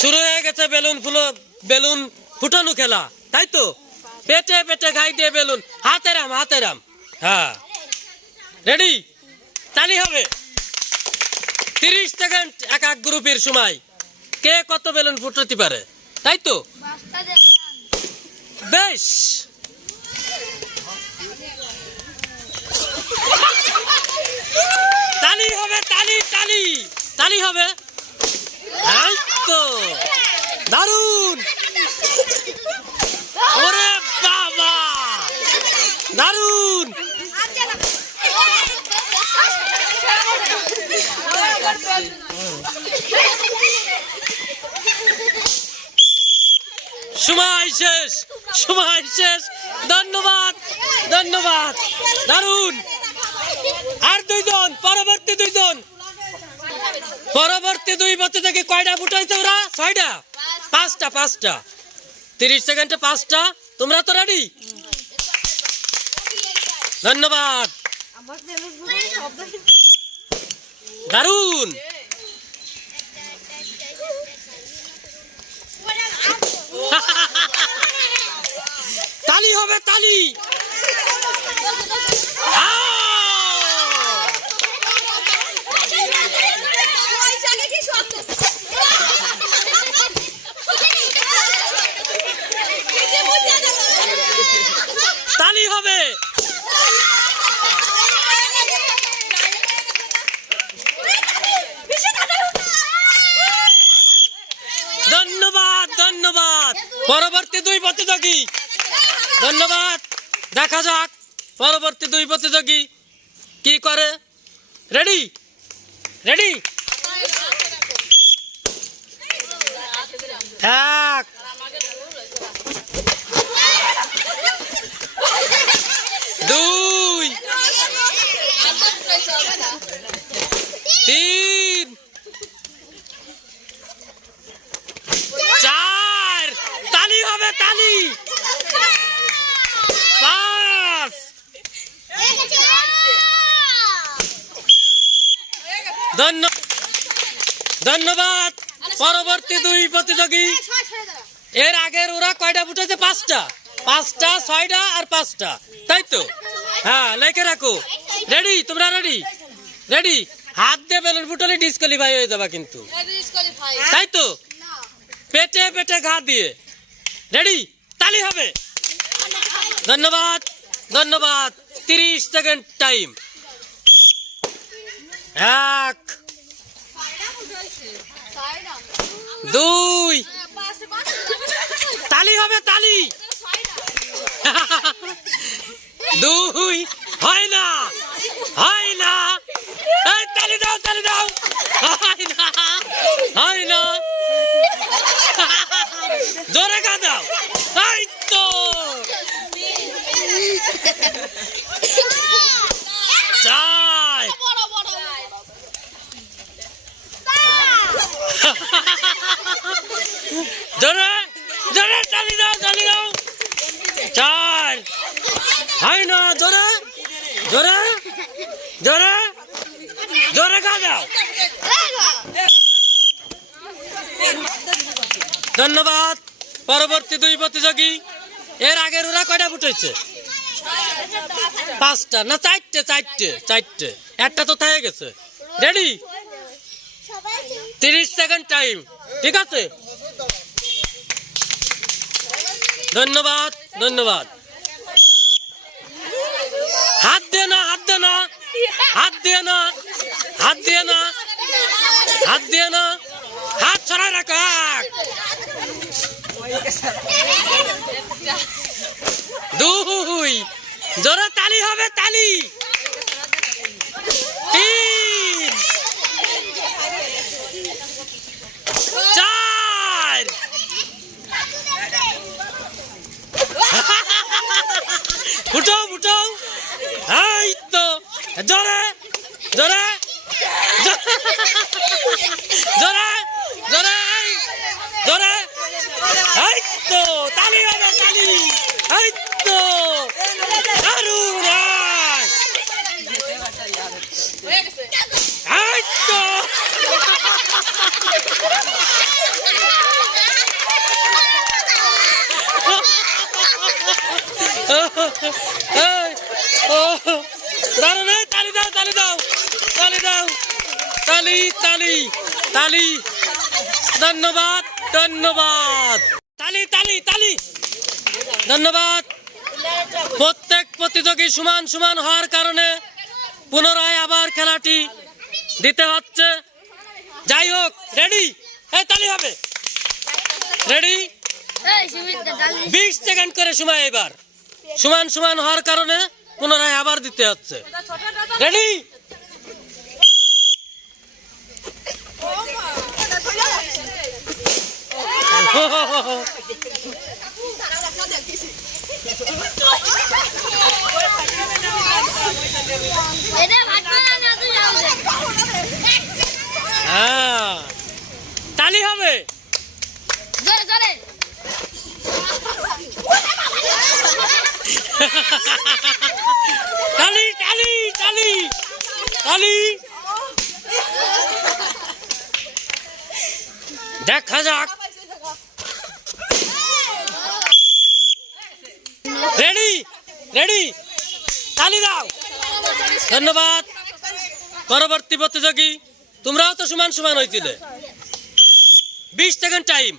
শুরু হয়ে গেছে বেলুন ফুটানো খেলা, তাই তো? পেটে পেটে গাই দিয়ে বেলুন, হাতে রাম। হ্যাঁ, রেডি? তালি হবে। 30 সেকেন্ড এক এক গ্রুপের সময়, কে কত বেলুন ফুটাতে পারে, তাই তো? বেশ, তালি হবে, তালি হবে। এই তো দারুন, ওরে বাবা, দারুন। সময় শেষ। ধন্যবাদ, দারুন। আর দুইজন, পরবর্তী দুই বছর থেকে কয়টা ফুটাইছে ওরা? 6টা, 5টা। 30 সেকেন্ডে 5টা। তোমরা তো রেডি? ধন্যবাদ, দারুন। তালি হবে, তালি। তালি হবে। ধন্যবাদ। পরবর্তী দুই প্রতিযোগী, ধন্যবাদ। দেখা যাক পরবর্তী দুই প্রতিযোগী কি করে। রেডি? 1 2 3 4, তালি হবে, তালি। 5, ধন্যবাদ। পরবর্তী দুই প্রতিযোগী, এর আগের ওরা কয়টা ফুটেছে? 5টা, 6টা আর 5টা, তাই তো? হ্যাঁ, লেখে রাখো। রেডি? তোমরা রেডি? হাত দিয়ে বেলুন ফুটালে ডিসকোয়ালিফাই হয়ে যাবা কিন্তু, তাই তো? পেটে পেটে ঘা দিয়ে। রেডি? তালি হবে। ধন্যবাদ। 30 সেকেন্ড টাইম। 1 2, তালি হবে, তালি। 2, হয় না। এই তালি দাও, হয় না। জোরে গা দাও, তাই তো। 4, জোরে তালি দাও। 4, হয় না। জোরে গা দাও। ধন্যবাদ। পরবর্তী দুই প্রতিযোগী, এর আগের ওরা কয়টা ফুটেছে? 5টা না 4টে, একটা তো থেকে গেছে। রেডি? 30 সেকেন্ড টাইম, ঠিক আছে? ধন্যবাদ। হাত দিয়ে না, হাত ছড়াই রাখো। 2, জোরে তালি হবে, তালি। 3, 4, ফুটো। এই তো, জোরে। এই তো। দাঁড়ান, তালি দাও, তালি দাও, তালি দাও, তালি তালি তালি। ধন্যবাদ, ধন্যবাদ, তালি তালি তালি। ধন্যবাদ। প্রত্যেক প্রতিযোগী সমান সমান হওয়ার কারণে পুনরায় আবার খেলাটি দিতে হচ্ছে। যাই হোক, রেডি? এই তালি হবে। রেডি? 20 সেকেন্ড করে সময়। এবার সমান সমান হওয়ার কারণে পুনরায় আবার দিতে হচ্ছে। রেডি? হ্যাঁ, তালি হবে। তালি তালি তালি তালি। দেখা যাক। রেডি? রেডি? তালি দাও। ধন্যবাদ। পরবর্তী প্রতিযোগী, তোমরাও তো সমান সমান হয়েছিলে। 20 সেকেন্ড টাইম।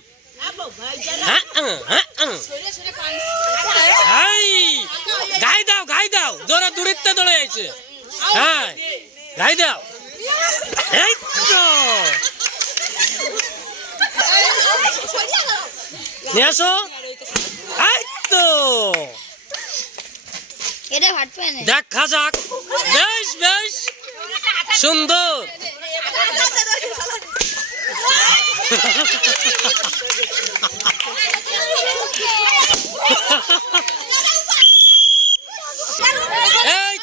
গাই দাও, গাই দাও, জোরে দূরিত্বে দৌড়ে আইছে। হ্যাঁ, গাই দাও। এই তো নিয়ে আসো। এই তো দেখা যাক। বেশ বেশ সুন্দর। এই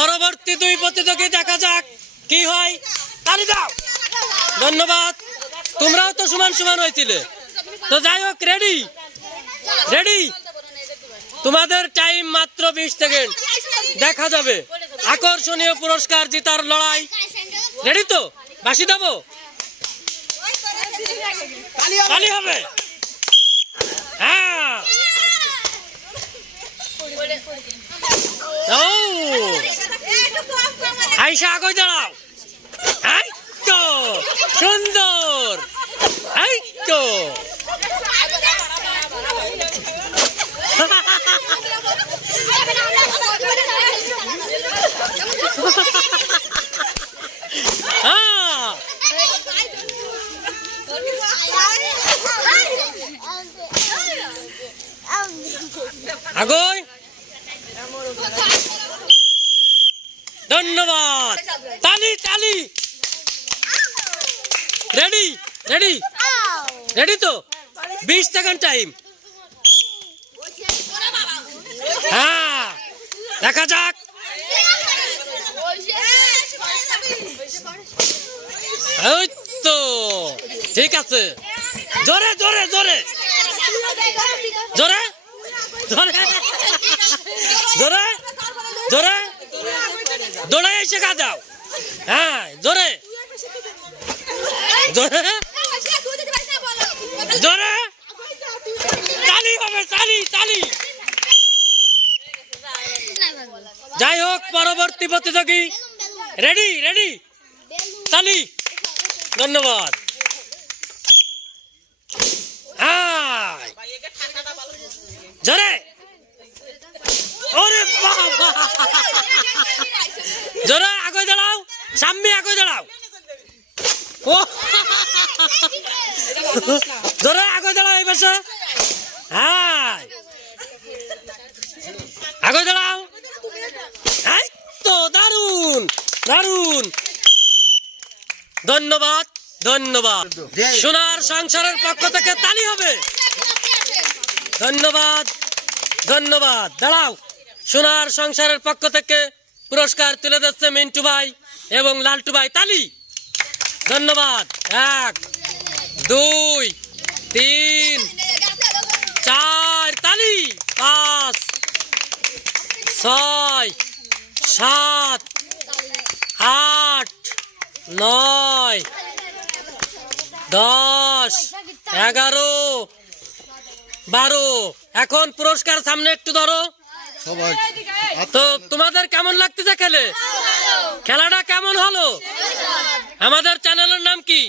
পরবর্তী 2 প্রতিযোগী, দেখা যাক কি হয়। তালি দাও। ধন্যবাদ। তোমরাও তো সমান সমান হয়েছিলে। তো যাই হোক, রেডি? রেডি? তোমাদের টাইম মাত্র 20 সেকেন্ড। দেখা যাবে আকর্ষণীয় পুরস্কার জেতার লড়াই। রেডি তো? বাঁশি দেবো? তালি হবে। হ্যাঁ, আইসা আগে দাঁড়াও। এই তো সুন্দর। এই তো আগোই। ধন্যবাদ। তালি তালি। রেডি? রেডি? রেডি তো? 20 সেকেন্ড টাইম। হ্যাঁ, দেখা যাক। এই তো ঠিক আছে। জোরে জোরে জোরে জোরে জোরে জোরে জোরে দৌড়ে এসে কা দাও। হ্যাঁ, জোরে জোরে জোরে। তালি হবে, তালি তালি। যাই হোক, পরবর্তী প্রতিযোগী। রেডি? রেডি? তালি। ধন্যবাদ। জোরে। ওরে বাবা, জোরে আগে দাঁড়াও, সামনে আগে দাঁড়াও। ও জোরে আগে দাঁড়াও। এই পাশে। হ্যাঁ, আগে দাঁড়াও। এই তো দারুন দারুন। ধন্যবাদ, ধন্যবাদ। সোনার সংসারের পক্ষ থেকে তালি হবে। ধন্যবাদ, ধন্যবাদ। দাঁড়াও। সোনার সংসারের পক্ষ থেকে পুরস্কার তুলে দিচ্ছে মিন্টু ভাই এবং লালটু ভাই। তালি। ধন্যবাদ। 1 2 3 4 তালি। 5 6 7 8 9 10 11 12। এখন পুরস্কার সামনে একটু ধরো। সবাই তো তোমাদের কেমন লাগতেছে খেলে? খেলাটা কেমন হলো? আমাদের চ্যানেলের নাম কি?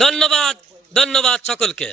ধন্যবাদ, ধন্যবাদ সকলকে।